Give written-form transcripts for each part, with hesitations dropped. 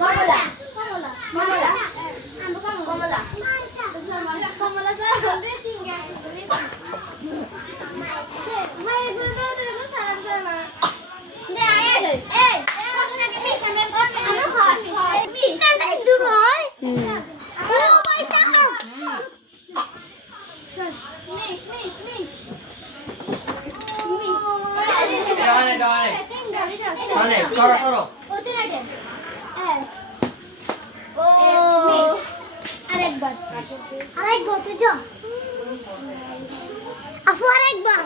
কমলা কমলা কমলা কমলা রে তিনগা ভাই এগুলো তো সালাম সালাম নে আয় এই প্রশ্নকে বেশ আমরা খাস মিষ্টানটা একটু রয় ও ভাই তাকাও মিশ মিশ মিশ Dale, corro, corro. আরেকবার তো যা আফু আরেকবার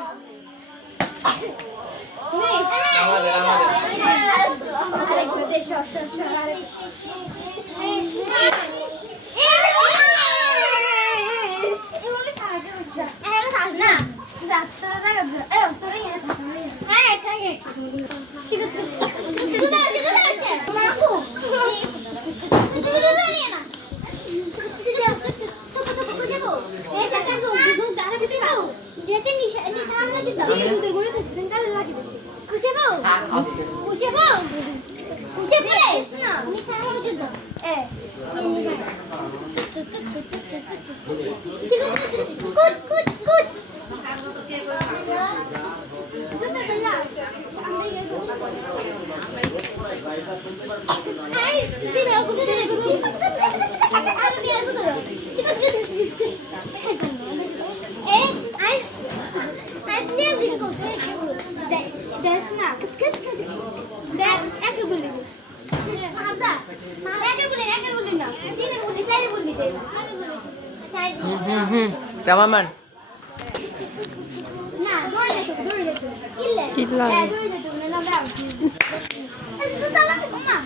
Tamamen. Nah, dole deh tuh. Gila. Dole deh tuh, nggak tahu. Itu tahu kan,